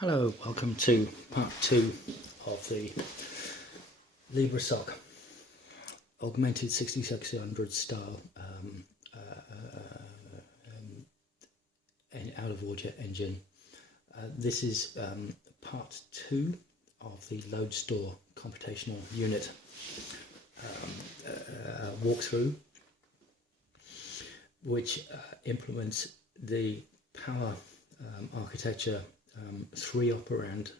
Hello, welcome to part 2 of the Libre-SOC Augmented 6600 style out-of-order engine. This is part 2 of the load store computational unit walkthrough, which implements the power architecture 3 operand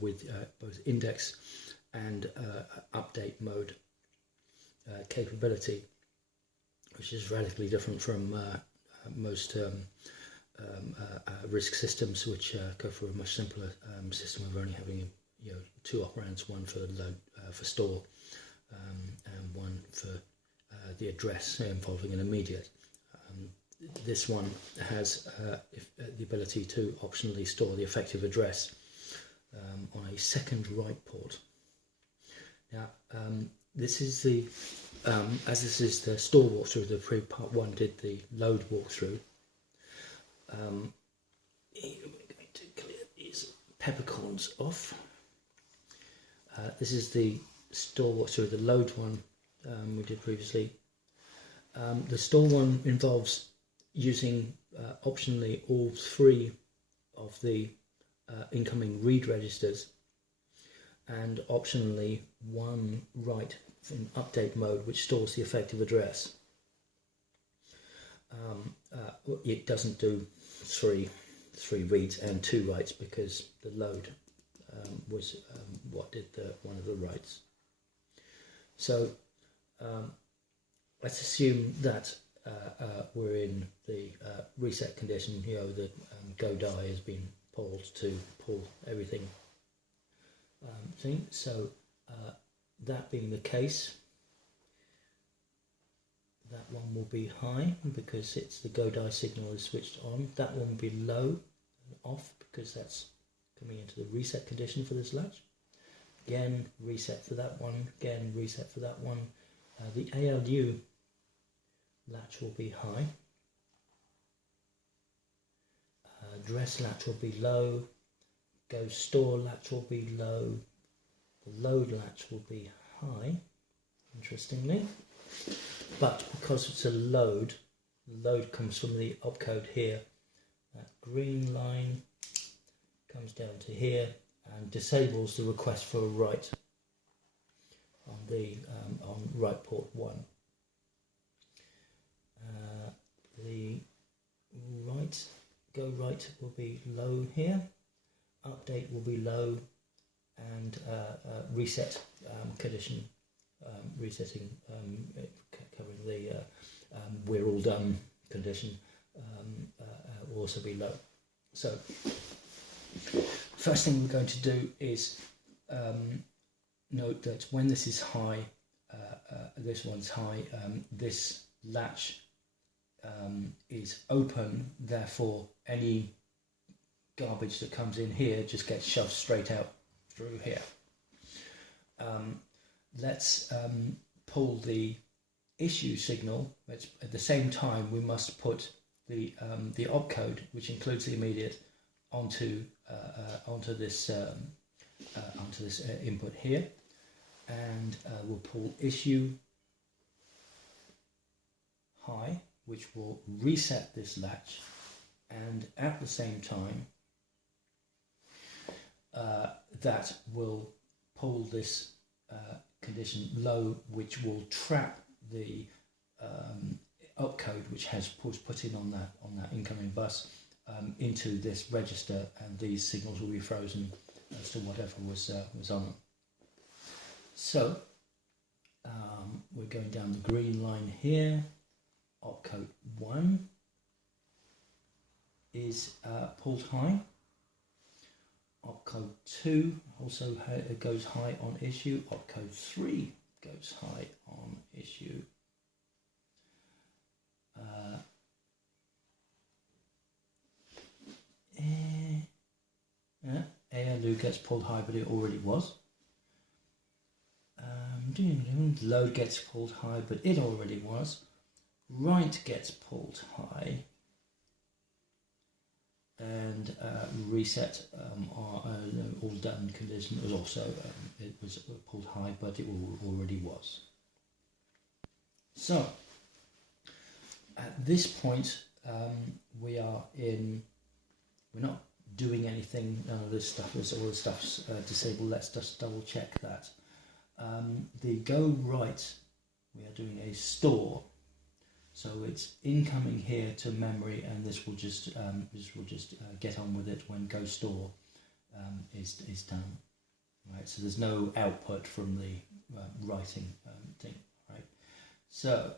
with both index and update mode capability, which is radically different from most RISC systems, which go for a much simpler system of only having 2 operands, one for load for store and one for the address involving an immediate. This one has the ability to optionally store the effective address on a second write port. Now, this is the as this is the store walkthrough. The part 1 did the load walkthrough. We're going to clear these peppercorns off. This is the store walkthrough. The load one we did previously. The store one involves using optionally all 3 of the incoming read registers and optionally 1 write from update mode, which stores the effective address. It doesn't do 3 reads and 2 writes because the load was what did one of the writes. So let's assume that we're in the reset condition. The go die has been pulled to pull everything. So that being the case, that one will be high because it's the go die signal is switched on. That one will be low and off because that's coming into the reset condition for this latch. Again, reset for that one. Again, reset for that one. The ALU latch will be high. Address latch will be low. Go store latch will be low. The load latch will be high, interestingly. But because it's a load, the load comes from the opcode here. That green line comes down to here and disables the request for a write on the on write port 1. The go right will be low here, update will be low, and reset condition, resetting, covering the we're all done condition, will also be low. So first thing we're going to do is note that when this is high, this one's high, this latch is open, therefore any garbage that comes in here just gets shoved straight out through here. Let's pull the issue signal. At the same time we must put the opcode, which includes the immediate, onto this input here, and we'll pull issue high, which will reset this latch, and at the same time that will pull this condition low, which will trap the opcode which was put in on that incoming bus into this register, and these signals will be frozen as to whatever was on them. So we're going down the green line here. Opcode 1 is pulled high. Opcode 2 also goes high on issue. Opcode 3 goes high on issue. ALU gets pulled high, but it already was. Load gets pulled high, but it already was. Write gets pulled high, and reset are all done condition was also it was pulled high, but it already was. So at this point we're not doing anything. None of this stuff is all the stuff's disabled. Let's just double check that. The go right, we are doing a store. So it's incoming here to memory, and this will just get on with it when go store is done. Right. So there's no output from the writing thing. Right. So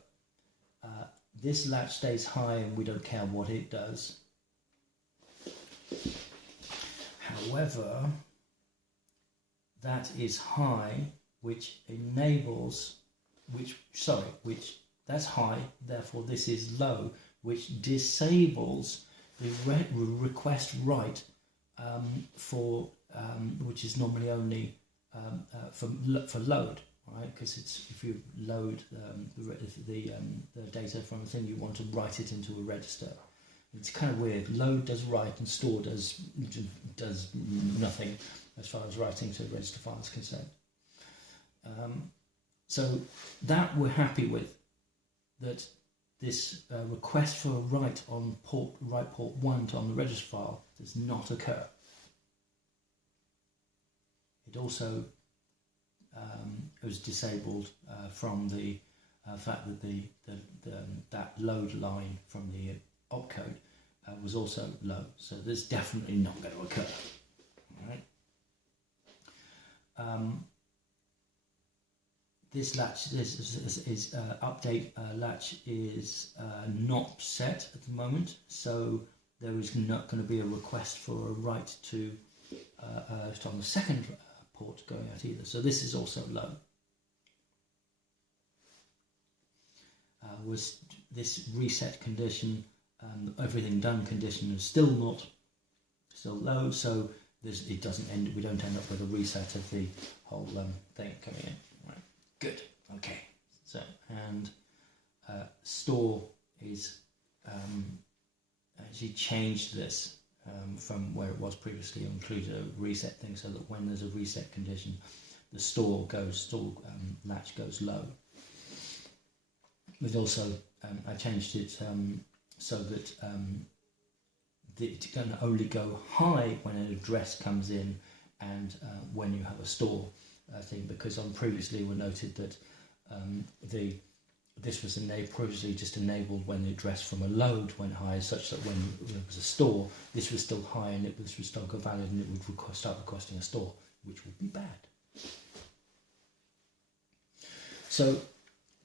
this latch stays high, and we don't care what it does. However, that is high, which that's high, therefore this is low, which disables the request write for which is normally only for load, right? Because it's if you load the data from a thing, you want to write it into a register. It's kind of weird. Load does write and store does nothing as far as writing to register file is concerned. So that we're happy with. That this request for a write on port 1 on the register file does not occur. It also was disabled from the fact that that load line from the opcode was also low, so this is definitely not going to occur. All right. This latch, this is update latch is not set at the moment, so there is not going to be a request for a write to on the second port going out either. So this is also low. Was this reset condition, everything done condition is still low, so it doesn't end. We don't end up with a reset of the whole thing coming in. Right. Good. Okay. So and store is actually changed this from where it was previously, included a reset thing, so that when there's a reset condition, the store latch goes low. We've also I changed it so that it can only go high when an address comes in and when you have a store thing, because on previously we noted that this was previously just enabled when the address from a load went high, such that when there was a store, this was still high and this would still go valid, and it would start requesting a store, which would be bad. So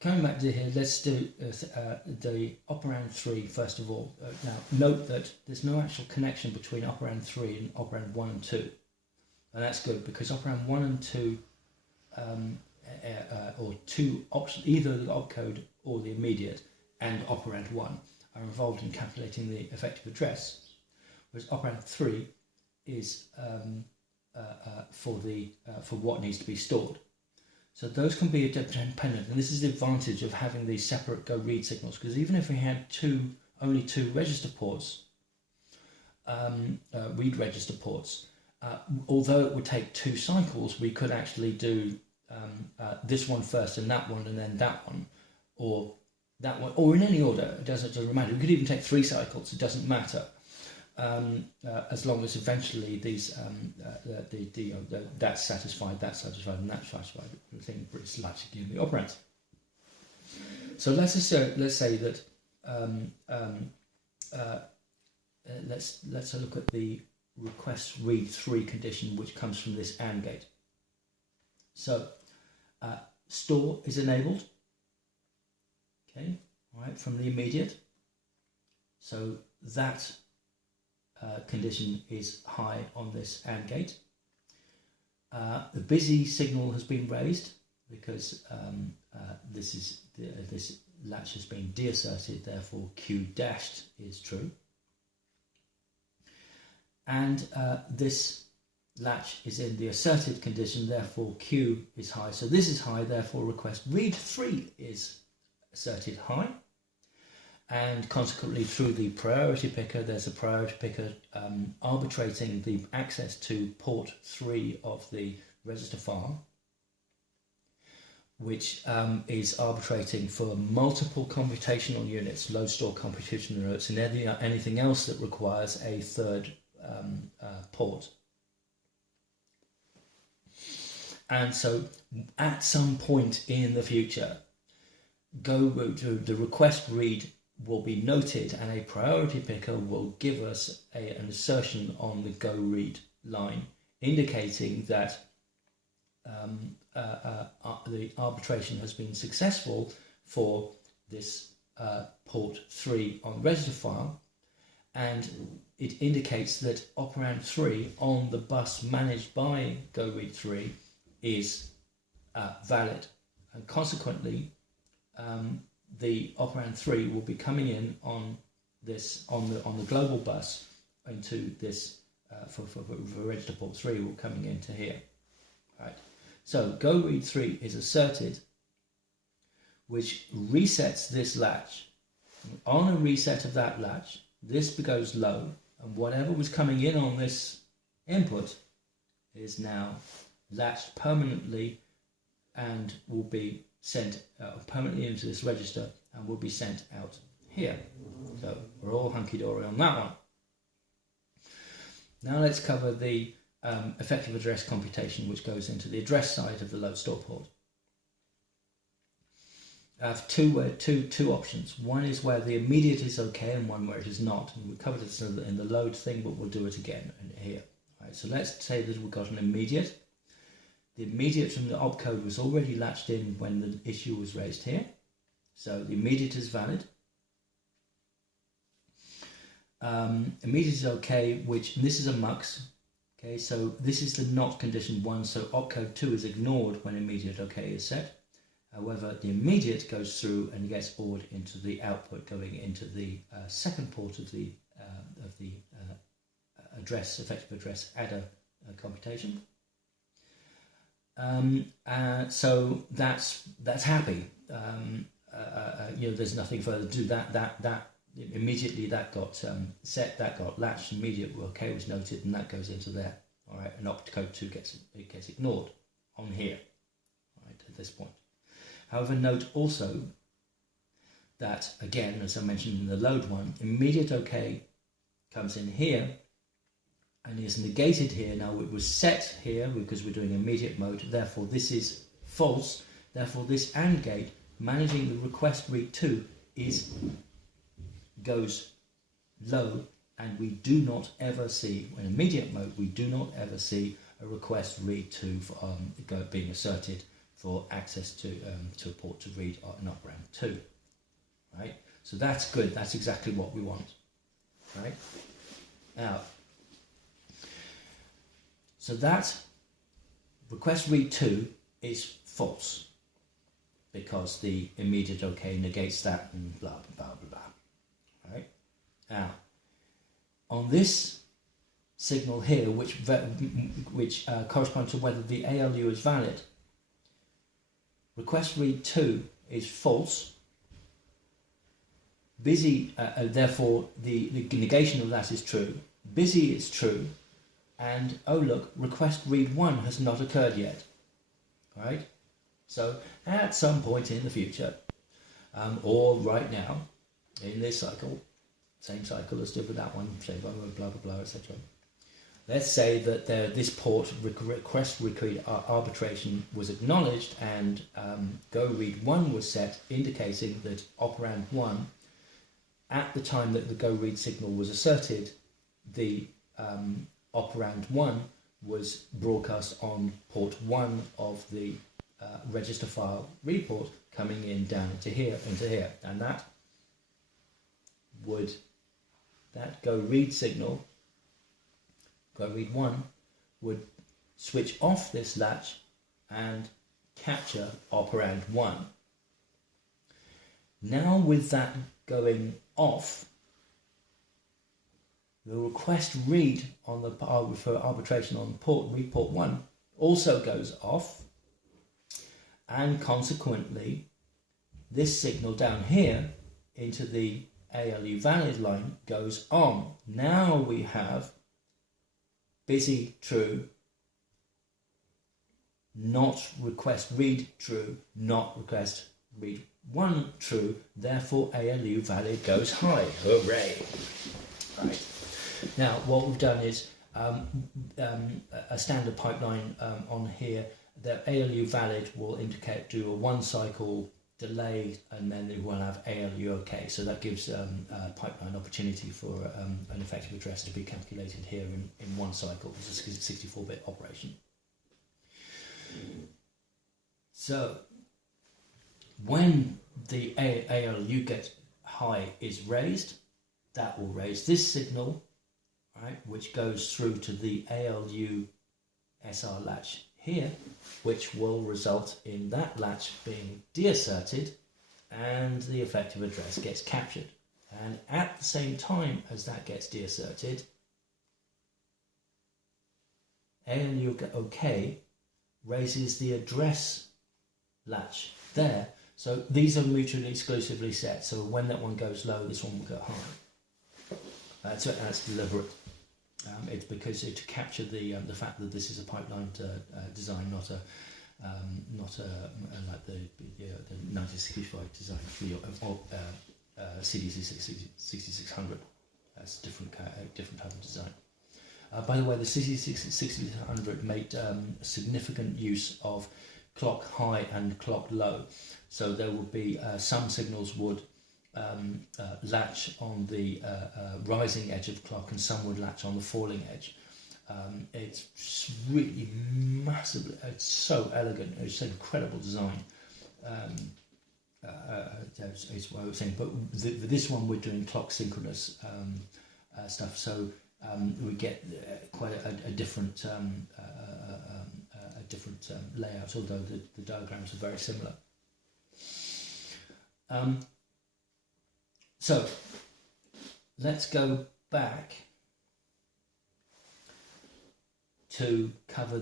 coming back to here, let's do the operand 3 first of all. Now note that there's no actual connection between operand 3 and operand 1 and 2, and that's good, because operand 1 and 2 or two options, either the opcode or the immediate and operand 1 are involved in calculating the effective address, whereas operand 3 is for what needs to be stored. So those can be dependent, and this is the advantage of having these separate go read signals, because even if we had only two register ports, read register ports, although it would take 2 cycles, we could actually do this one first and then that one, or that one, or in any order. It doesn't matter. We could even take 3 cycles. It doesn't matter, as long as eventually these that's satisfied, and that's satisfied. The thing is latching in the operands. So let's say that let's look at the request read 3 condition, which comes from this AND gate. So store is enabled, okay, all right, from the immediate. So that condition is high on this AND gate. The busy signal has been raised because this latch has been deasserted, therefore Q dashed is true. And this latch is in the asserted condition, therefore Q is high. So this is high, therefore request read 3 is asserted high. and consequently through the priority picker, there's a priority picker arbitrating the access to port 3 of the register file, which is arbitrating for multiple computational units, load store computational units, and anything else that requires a third port. And so at some point in the future, the request read will be noted, and a priority picker will give us an assertion on the go read line, indicating that the arbitration has been successful for this port 3 on the register file, and it indicates that operand 3 on the bus managed by go read 3 is valid, and consequently the operand 3 will be coming in on this on the global bus into this for register port 3 will coming into here, right? So go read 3 is asserted, which resets this latch. On a reset of that latch, this goes low, and whatever was coming in on this input is now latched permanently and will be sent permanently into this register and will be sent out here. So we're all hunky-dory on that one. Now let's cover the effective address computation, which goes into the address side of the load store port. I have two options. One is where the immediate is okay and one where it is not. And we covered this in the load thing, but we'll do it again here. Right, so let's say that we've got an immediate. The immediate from the opcode was already latched in when the issue was raised here. So the immediate is valid. Immediate is okay, and this is a mux. Okay, so this is the not condition 1, so opcode 2 is ignored when immediate okay is set. However, the immediate goes through and gets ORed into the output going into the second port of the address, effective address adder computation. So that's happy. There's nothing further to do. That immediately that got set, that got latched. Immediate okay was noted, and that goes into there. All right, and opcode 2 gets ignored on here. All right, at this point. However, note also that, again, as I mentioned in the load one, immediate OK comes in here and is negated here. Now it was set here because we're doing immediate mode, therefore this is false. Therefore this AND gate managing the request read 2 goes low, and we do not ever see, in immediate mode, we do not ever see a request read 2 for, being asserted for access to a port to read an operand 2, right? So that's good. That's exactly what we want, right? Now, so that request read 2 is false because the immediate OK negates that and blah blah blah blah blah, right? Now, on this signal here, which corresponds to whether the ALU is valid, request read 2 is false. Busy, therefore the negation of that is true. Busy is true, and oh look, request read 1 has not occurred yet. Right? So at some point in the future, or right now, in this cycle, same cycle as did with that one, say blah blah blah blah blah, etc. Let's say that this port request read arbitration was acknowledged, and go read 1 was set, indicating that operand 1, at the time that the go read signal was asserted, the operand 1 was broadcast on port 1 of the register file read port, coming in down into here, and that go read signal, go read 1, would switch off this latch and capture operand 1. Now with that going off, the request read on the for arbitration on read port 1 also goes off, and consequently this signal down here into the ALU valid line goes on. Now we have busy true, not request read true, not request read one true, therefore ALU valid goes high. Hooray! Right. Now what we've done is a standard pipeline on here. The ALU valid will do a 1 cycle delay, and then it will have ALU OK. So that gives a pipeline opportunity for an effective address to be calculated here in 1 cycle. This is a 64-bit operation. So when the ALU get high is raised, that will raise this signal, right, which goes through to the ALU SR latch here, which will result in that latch being deasserted and the effective address gets captured. And at the same time as that gets deasserted, ALU OK raises the address latch there. So these are mutually exclusively set. So when that one goes low, this one will go high. So that's deliberate. It's because to capture the fact that this is a pipeline design, not like the 1965 design for your CDC 6600. That's a different type of design. By the way, the CDC 6600 made significant use of clock high and clock low. So there would be some signals would latch on the rising edge of the clock, and some would latch on the falling edge. It's really massively, it's so elegant, it's an incredible design. Is what I was saying, but this one we're doing clock synchronous stuff, so we get quite a different layout, although the diagrams are very similar. So let's go back to cover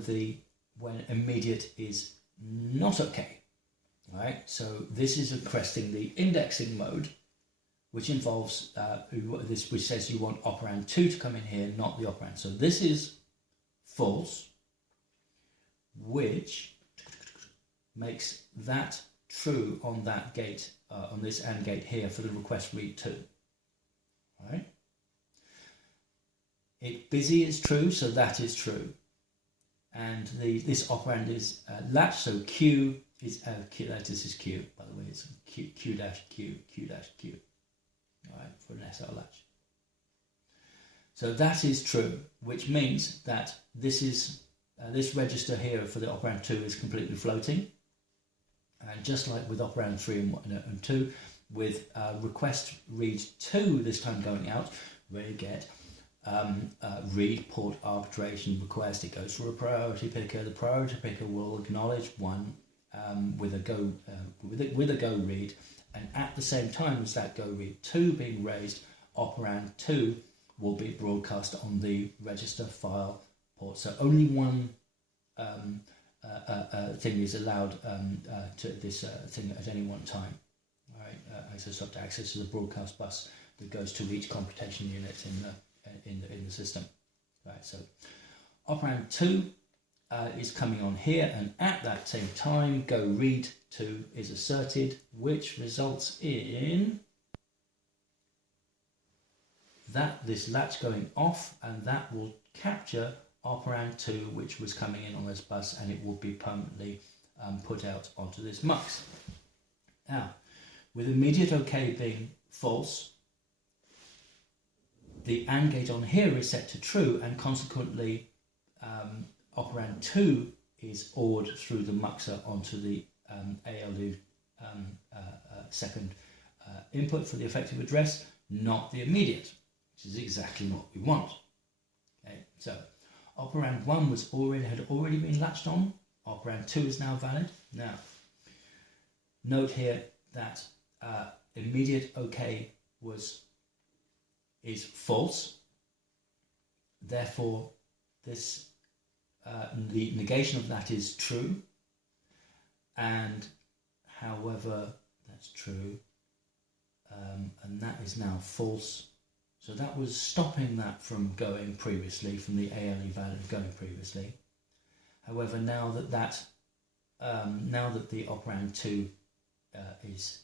when immediate is not okay. All right, so this is requesting the indexing mode, which involves which says you want operand 2 to come in here, not the operand. So this is false, which makes that true on that gate, on this AND gate here for the request read 2. All right. Busy is true, so that is true, and this operand is latch. So Q is this is Q. By the way, it's Q dash Q dash Q. All right, for an SL latch. So that is true, which means that this is this register here for the operand 2 is completely floating. And just like with operand 3 and 2, with request read 2 this time going out, we get read port arbitration request. It goes for a priority picker. The priority picker will acknowledge 1 with a go read, and at the same time as that go read 2 being raised, operand 2 will be broadcast on the register file port. So only one thing is allowed to this thing at any one time. All right, as a sub access to the broadcast bus that goes to each computation unit in the system. Right, so operand 2 is coming on here, and at that same time, go read 2 is asserted, which results in this latch going off, and that will capture operand 2, which was coming in on this bus, and it will be permanently put out onto this MUX. Now, with immediate OK being false, the AND gate on here is set to true, and consequently operand 2 is ORed through the muxer onto the ALU second input for the effective address, not the immediate, which is exactly what we want. Okay, so operand 1 had already been latched on. Operand 2 is now valid. Now, note here that immediate OK is false. Therefore, this the negation of that is true. And however that's true, and that is now false. So that was stopping that from going previously, from the ALU valid going previously. However, now that the operand 2 is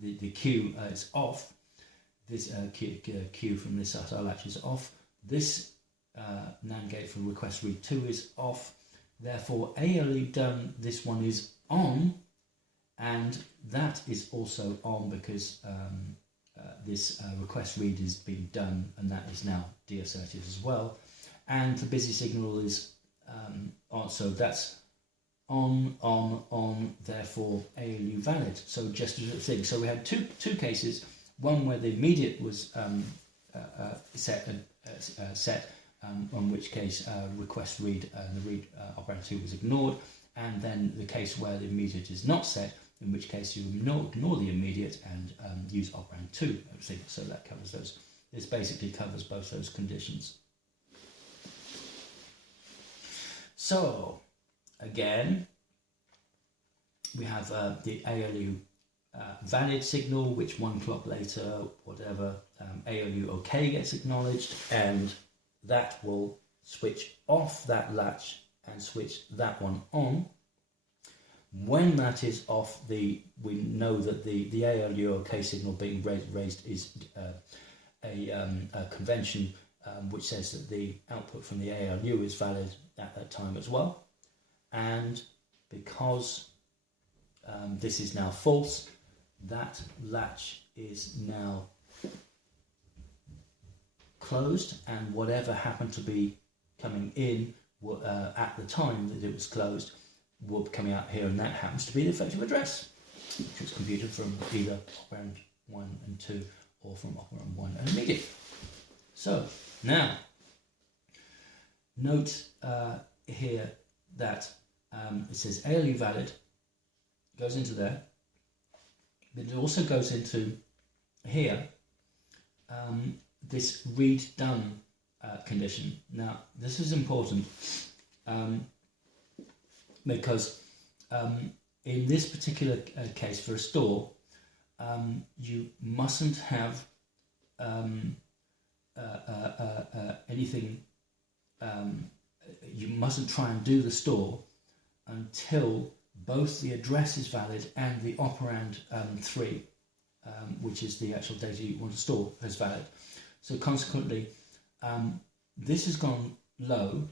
the queue is off, this queue from this SATA latch is off, this NAND gate for request read 2 is off, therefore ALU done, this one is on, and that is also on because this request read is being done, and that is now deasserted as well, and the busy signal is on, so that's on, therefore ALU valid. So just as a thing, so we had two cases, one where the immediate was set, in which case request read, the read operand 2 was ignored, and then the case where the immediate is not set, in which case you ignore the immediate and use operand 2. So that covers those. This basically covers both those conditions. So again, we have the ALU valid signal, which 1 clock later, whatever, ALU OK gets acknowledged, and that will switch off that latch and switch that one on. When that is off, we know that the ALU OK signal being raised is a convention which says that the output from the ALU is valid at that time as well. And because this is now false, that latch is now closed, and whatever happened to be coming in at the time that it was closed will be coming out here, and that happens to be the effective address, which was computed from either operand 1 and 2 or from operand 1 and immediate. So now note here that it says ALU valid, goes into there, but it also goes into here, this read done condition. Now this is important because in this particular case for a store, you mustn't have anything, you mustn't try and do the store until both the address is valid and the operand 3, which is the actual data you want to store, is valid. So consequently, this has gone low,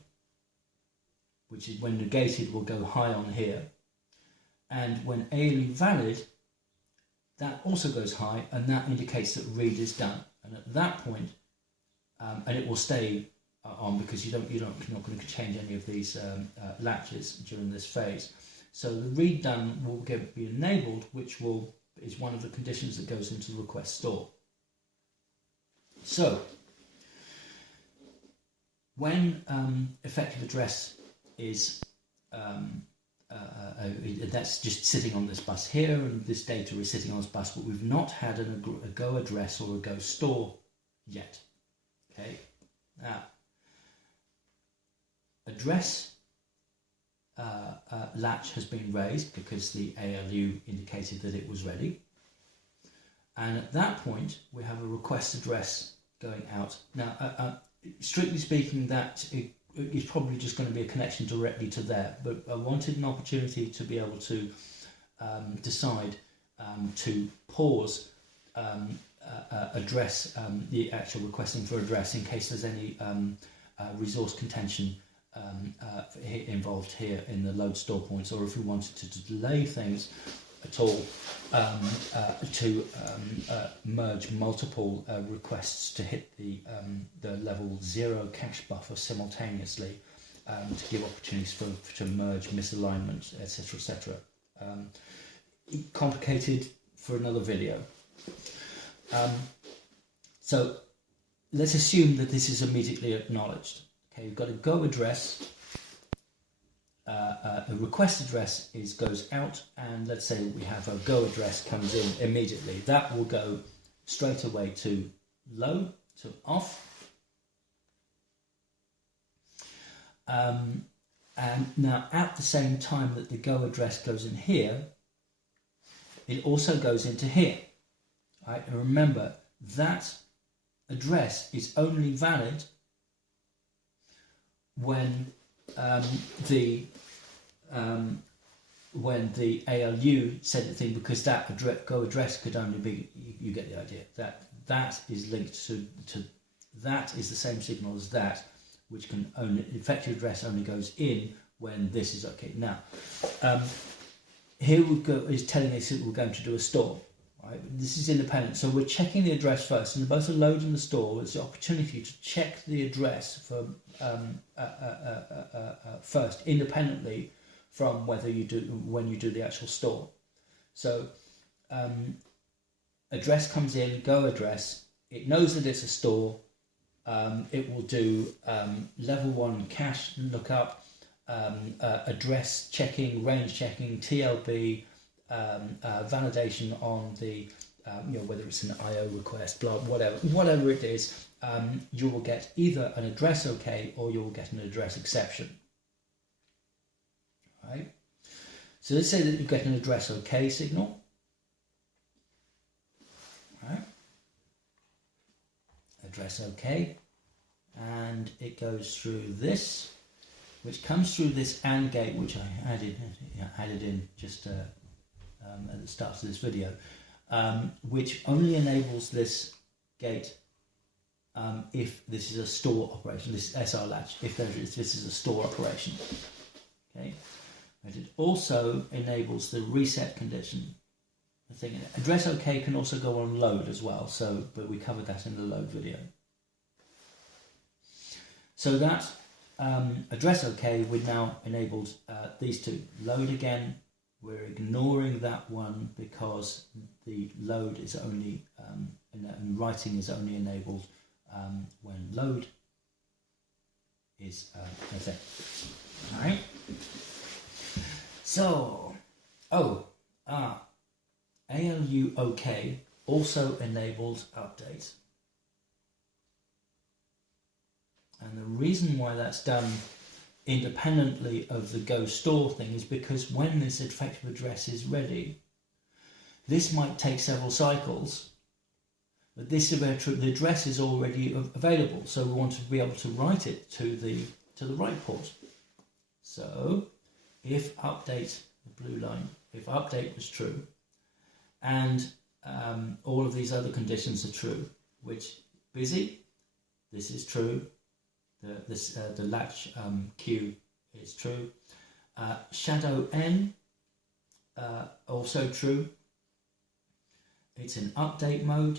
which is when negated will go high on here, and when ALU valid, that also goes high, and that indicates that read is done. And at that point, and it will stay on because you're not going to change any of these latches during this phase. So the read done will be enabled, which is one of the conditions that goes into the request store. So when effective address is that's just sitting on this bus here, and this data is sitting on this bus, but we've not had a go address or a go store yet. Okay, now address latch has been raised because the ALU indicated that it was ready, and at that point we have a request address going out. Now strictly speaking, that is probably just going to be a connection directly to there, but I wanted an opportunity to be able to decide to pause address the actual requesting for address in case there's any resource contention involved here in the load store points, or if we wanted to delay things at all, to merge multiple requests to hit the level 0 cache buffer simultaneously, to give opportunities to merge misalignments, etc., etc. Complicated for another video. So let's assume that this is immediately acknowledged. Okay, you've got a go address. A request address goes out, and let's say we have a go address comes in immediately. That will go straight away to low, to off. And now at the same time that the go address goes in here, it also goes into here. Right? And remember, that address is only valid when the ALU said the thing, because that go address could only be, you get the idea, that is linked to that is the same signal as that, which can only, effective address only goes in when this is okay. Now, here we go is telling us that we're going to do a store. Right? This is independent, so we're checking the address first, and both the load and the store is the opportunity to check the address for first, independently from whether you do when you do the actual store. So address comes in, go address. It knows that it's a store. It will do level 1 cache lookup, address checking, range checking, TLB, validation on the whether it's an IO request, blah, whatever it is. You will get either an address OK or you will get an address exception. Right. So let's say that you get an address OK signal. Right. Address OK, and it goes through this, which comes through this AND gate, which I added in just at the start of this video, which only enables this gate if this is a store operation, this SR latch, if this is a store operation. Okay, but it also enables the reset condition. The thing, address OK can also go on load as well. So, but we covered that in the load video. So that address OK, we've now enabled these two. Load again, we're ignoring that one because the load is only and writing is only enabled when load is a thing. All right. So, ALU OK also enables update. And the reason why that's done independently of the go store thing is because when this effective address is ready, this might take several cycles, but this the address is already available, so we want to be able to write it to the write port. So if update, the blue line, if update was true, and all of these other conditions are true, which busy, this is true, the latch queue is true, shadow n, also true, it's in update mode,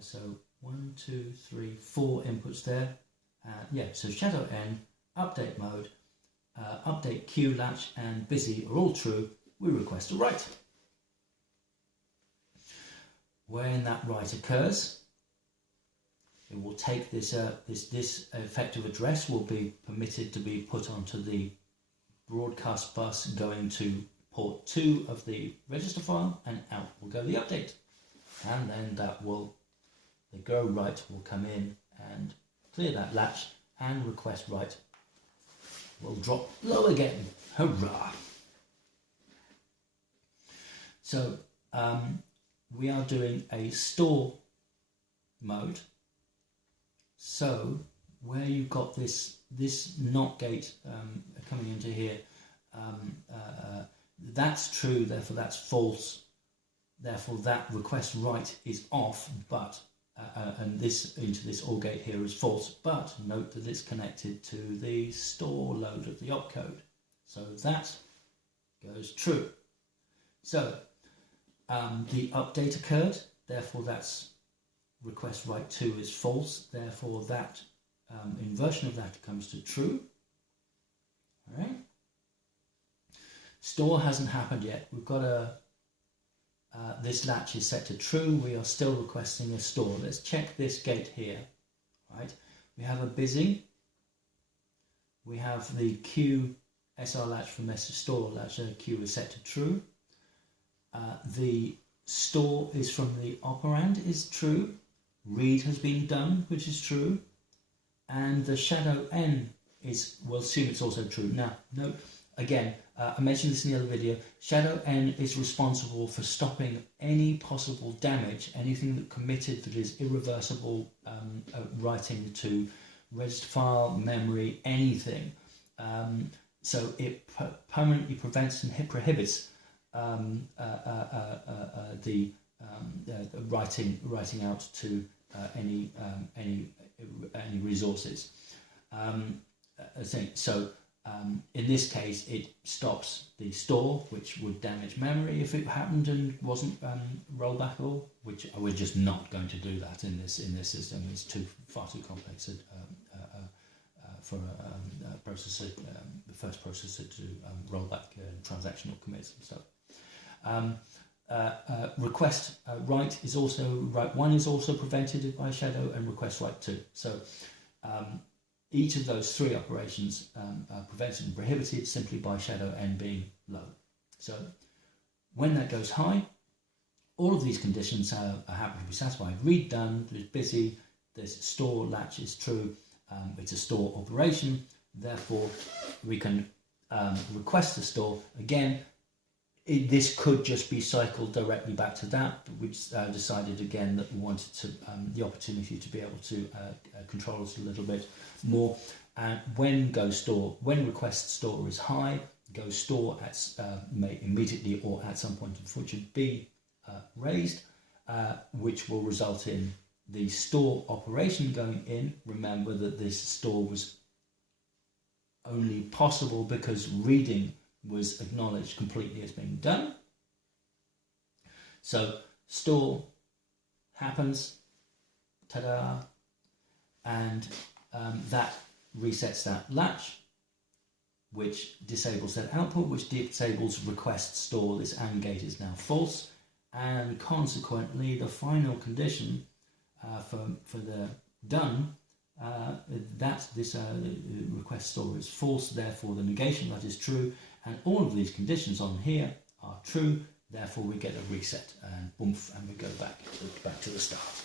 so 1, 2, 3, 4 inputs there, so shadow n, update mode, update queue, latch and busy are all true, we request a write. When that write occurs, it will take this this effective address will be permitted to be put onto the broadcast bus going to port 2 of the register file, and out will go the update, and then the go write will come in and clear that latch, and request write will drop low again. Hurrah! So we are doing a store mode. So where you've got this NOT gate coming into here, that's true, therefore that's false, therefore that request write is off, but and this into this OR gate here is false, but note that it's connected to the store load of the opcode, so that goes true. So the update occurred, therefore that's request write 2 is false, therefore that inversion of that comes to true. All right. Store hasn't happened yet. We've got this latch is set to true. We are still requesting a store. Let's check this gate here. Right. We have a busy. We have the queue SR latch from message store latch. Queue is set to true. The store is from the operand is true. Read has been done, which is true, and the shadow n is, we'll assume it's also true. Now, note again, I mentioned this in the other video, shadow N is responsible for stopping any possible damage, anything that committed that is irreversible, writing to register file, memory, anything. So it permanently prevents and prohibits the writing out to any resources. So in this case, it stops the store, which would damage memory if it happened and wasn't rollbackable. Which we're just not going to do that in this system. It's far too complex for a processor, the first processor to roll back transactional commits and stuff. Request write is also write 1 is also prevented by shadow, and request write 2. So each of those 3 operations are prevented and prohibited simply by shadow N being low. So when that goes high, all of these conditions are happy to be satisfied. Read done, it's busy, this store latch is true, it's a store operation, therefore we can request the store. Again, this could just be cycled directly back to that, but we decided again that we wanted to the opportunity to be able to control it a little bit more. And when request store is high, go store at may immediately or at some point in the future be raised, which will result in the store operation going in. Remember that this store was only possible because reading was acknowledged completely as being done. So store happens, ta-da, and that resets that latch, which disables that output, which disables request store. This AND gate is now false, and consequently the final condition for the done, that this request store is false, therefore the negation that is true, and all of these conditions on here are true, therefore we get a reset, and boomf, and we go back to the start.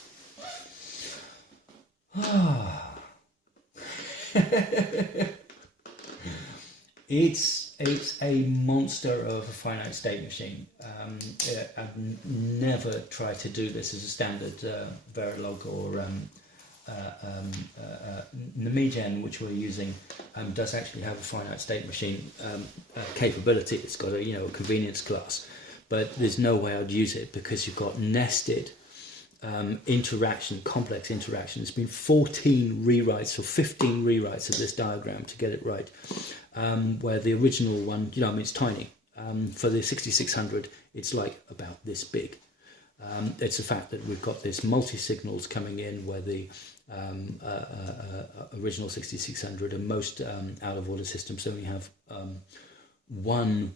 It's a monster of a finite state machine. I've never tried to do this as a standard Verilog or Namigen, which we're using, does actually have a finite state machine capability. It's got a convenience class, but there's no way I'd use it because you've got nested complex interaction. There's been 14 rewrites or 15 rewrites of this diagram to get it right. Where the original one, it's tiny. For the 6600, it's like about this big. It's the fact that we've got this multi-signals coming in where the original 6600 and most out-of-order systems only have one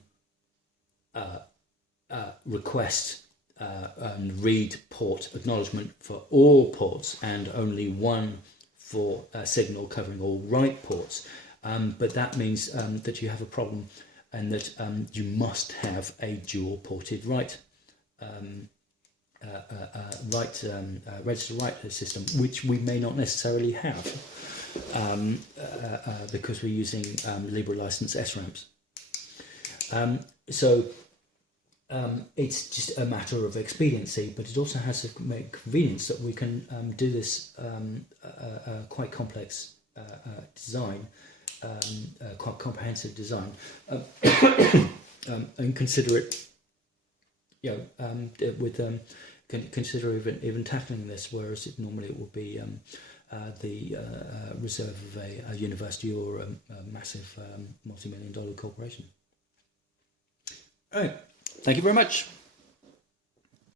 request and read port acknowledgement for all ports and only one for a signal covering all write ports. But that means that you have a problem, and that you must have a dual-ported register write system, which we may not necessarily have because we're using Libre license SRAMs. So it's just a matter of expediency, but it also has a convenience that we can do this quite complex design. Quite comprehensive design, and consider it, consider even tackling this, whereas normally it would be the reserve of a university or a massive multi-million-dollar corporation. All right, thank you very much.